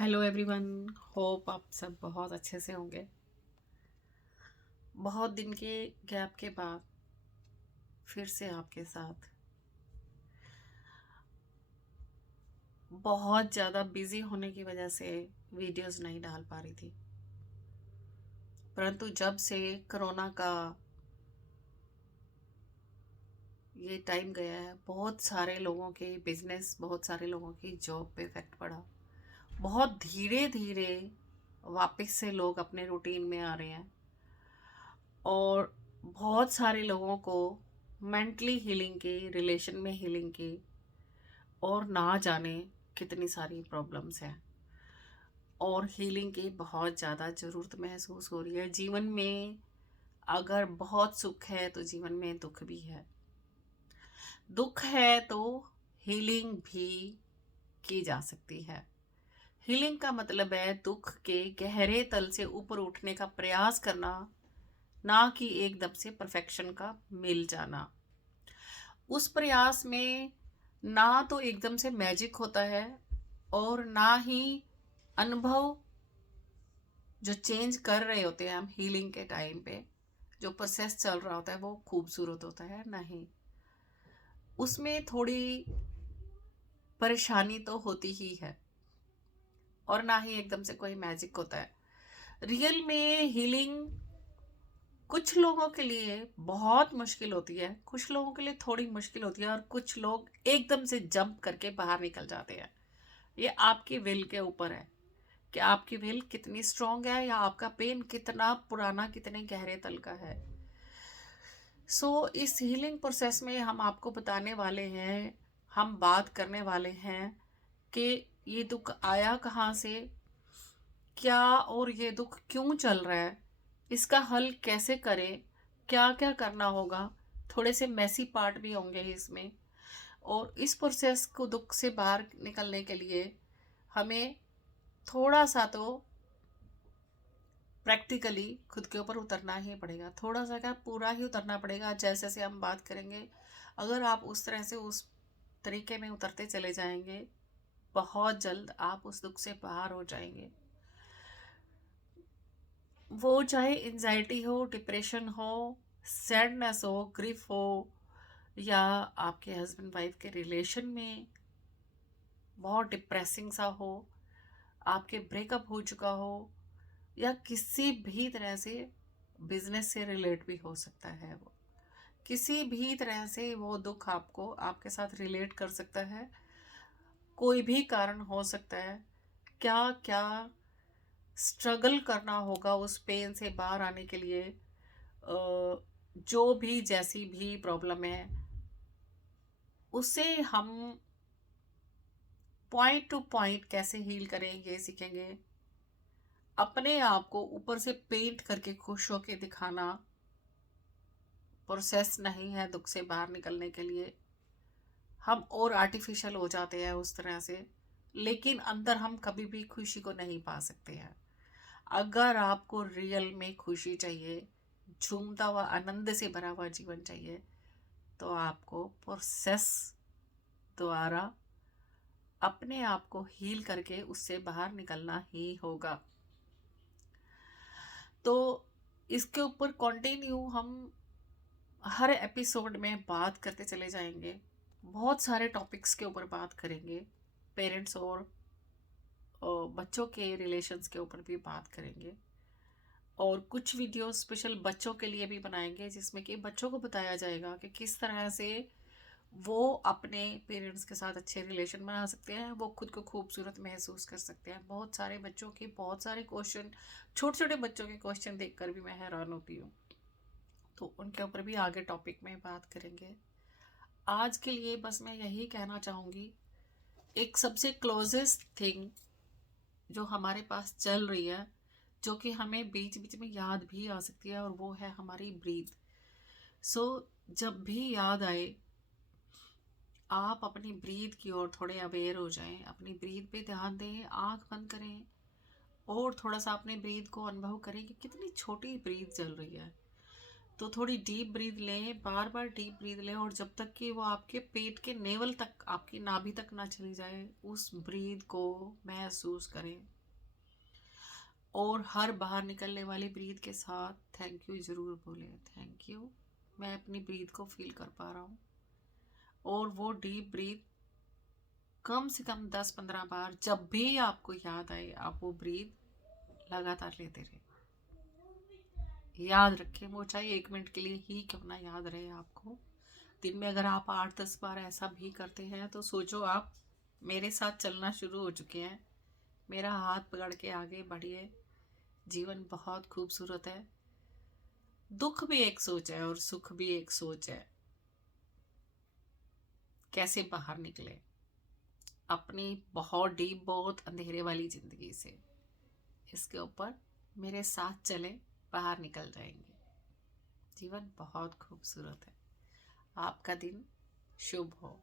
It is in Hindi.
Hello everyone. होप आप सब बहुत अच्छे से होंगे। बहुत दिन के गैप के बाद फिर से आपके साथ बहुत ज़्यादा बिजी होने की वजह से वीडियोस नहीं डाल पा रही थी, परंतु जब से कोरोना का ये टाइम गया है, बहुत सारे लोगों के बिजनेस, बहुत सारे लोगों की जॉब पे इफेक्ट पड़ा। बहुत धीरे धीरे वापस से लोग अपने रूटीन में आ रहे हैं और बहुत सारे लोगों को मेंटली हीलिंग की, रिलेशन में हीलिंग की और ना जाने कितनी सारी प्रॉब्लम्स हैं और हीलिंग की बहुत ज़्यादा ज़रूरत महसूस हो रही है। जीवन में अगर बहुत सुख है तो जीवन में दुख भी है। दुख है तो हीलिंग भी की जा सकती है। हीलिंग का मतलब है दुख के गहरे तल से ऊपर उठने का प्रयास करना, ना कि एकदम से परफेक्शन का मिल जाना। उस प्रयास में ना तो एकदम से मैजिक होता है और ना ही अनुभव जो चेंज कर रहे होते हैं हम हीलिंग के टाइम पे, जो प्रोसेस चल रहा होता है वो खूबसूरत होता है। नहीं, उसमें थोड़ी परेशानी तो होती ही है और ना ही एकदम से कोई मैजिक होता है। रियल में हीलिंग कुछ लोगों के लिए बहुत मुश्किल होती है, कुछ लोगों के लिए थोड़ी मुश्किल होती है और कुछ लोग एकदम से जंप करके बाहर निकल जाते हैं। ये आपकी विल के ऊपर है कि आपकी विल कितनी स्ट्रांग है या आपका पेन कितना पुराना, कितने गहरे तल का है। इस हीलिंग प्रोसेस में हम आपको बताने वाले हैं, हम बात करने वाले हैं कि ये दुख आया कहाँ से, क्या और ये दुख क्यों चल रहा है, इसका हल कैसे करें, क्या क्या करना होगा। थोड़े से मैसी पार्ट भी होंगे इसमें और इस प्रोसेस को, दुख से बाहर निकलने के लिए हमें थोड़ा सा तो प्रैक्टिकली खुद के ऊपर उतरना ही पड़ेगा। थोड़ा सा क्या, पूरा ही उतरना पड़ेगा। जैसे जैसे हम बात करेंगे, अगर आप उस तरह से, उस तरीके में उतरते चले जाएंगे, बहुत जल्द आप उस दुख से बाहर हो जाएंगे। वो चाहे एंजाइटी हो, डिप्रेशन हो, सैडनेस हो, ग्रीफ हो, या आपके हस्बैंड वाइफ के रिलेशन में बहुत डिप्रेसिंग सा हो, आपके ब्रेकअप हो चुका हो, या किसी भी तरह से बिजनेस से रिलेट भी हो सकता है। वो किसी भी तरह से वो दुख आपको, आपके साथ रिलेट कर सकता है। कोई भी कारण हो सकता है। क्या क्या स्ट्रगल करना होगा उस पेन से बाहर आने के लिए, जो भी जैसी भी प्रॉब्लम है उसे हम पॉइंट टू पॉइंट कैसे हील करें ये सीखेंगे। अपने आप को ऊपर से पेंट करके खुश होके दिखाना प्रोसेस नहीं है दुख से बाहर निकलने के लिए। हम और आर्टिफिशियल हो जाते हैं उस तरह से, लेकिन अंदर हम कभी भी खुशी को नहीं पा सकते हैं। अगर आपको रियल में खुशी चाहिए, झूमता हुआ आनंद से भरा हुआ जीवन चाहिए, तो आपको प्रोसेस द्वारा अपने आप को हील करके उससे बाहर निकलना ही होगा। तो इसके ऊपर कंटिन्यू हम हर एपिसोड में बात करते चले जाएंगे। बहुत सारे टॉपिक्स के ऊपर बात करेंगे। पेरेंट्स और बच्चों के रिलेशंस के ऊपर भी बात करेंगे और कुछ वीडियो स्पेशल बच्चों के लिए भी बनाएंगे, जिसमें कि बच्चों को बताया जाएगा कि किस तरह से वो अपने पेरेंट्स के साथ अच्छे रिलेशन बना सकते हैं, वो खुद को खूबसूरत महसूस कर सकते हैं। बहुत सारे बच्चों के बहुत सारे क्वेश्चन, छोटे छोटे बच्चों के क्वेश्चन देखकर भी मैं हैरान होती हूँ। तो उनके ऊपर भी आगे टॉपिक में बात करेंगे। आज के लिए बस मैं यही कहना चाहूँगी, एक सबसे क्लोजेस्ट थिंग जो हमारे पास चल रही है, जो कि हमें बीच बीच में याद भी आ सकती है, और वो है हमारी ब्रीथ। जब भी याद आए, आप अपनी ब्रीथ की ओर थोड़े अवेयर हो जाएं, अपनी ब्रीथ पे ध्यान दें, आंख बंद करें और थोड़ा सा अपने ब्रीथ को अनुभव करें कि कितनी छोटी ब्रीथ चल रही है। तो थोड़ी डीप ब्रीथ लें, बार बार डीप ब्रीथ लें, और जब तक कि वो आपके पेट के नेवल तक, आपकी नाभि तक ना चली जाए, उस ब्रीथ को महसूस करें। और हर बाहर निकलने वाली ब्रीथ के साथ थैंक यू ज़रूर बोलें। थैंक यू, मैं अपनी ब्रीथ को फील कर पा रहा हूँ। और वो डीप ब्रीथ कम से कम 10-15 बार जब भी आपको याद आए, आप वो ब्रीथ लगातार लेते रहे। याद रखें, वो चाहे 1 मिनट के लिए ही क्यों ना याद रहे आपको। दिन में अगर आप 8-10 बार ऐसा भी करते हैं तो सोचो आप मेरे साथ चलना शुरू हो चुके हैं। मेरा हाथ पकड़ के आगे बढ़िए। जीवन बहुत खूबसूरत है। दुख भी एक सोच है और सुख भी एक सोच है। कैसे बाहर निकले अपनी बहुत डीप, बहुत अंधेरे वाली जिंदगी से, इसके ऊपर मेरे साथ चलें, बाहर निकल जाएंगे। जीवन बहुत खूबसूरत है। आपका दिन शुभ हो।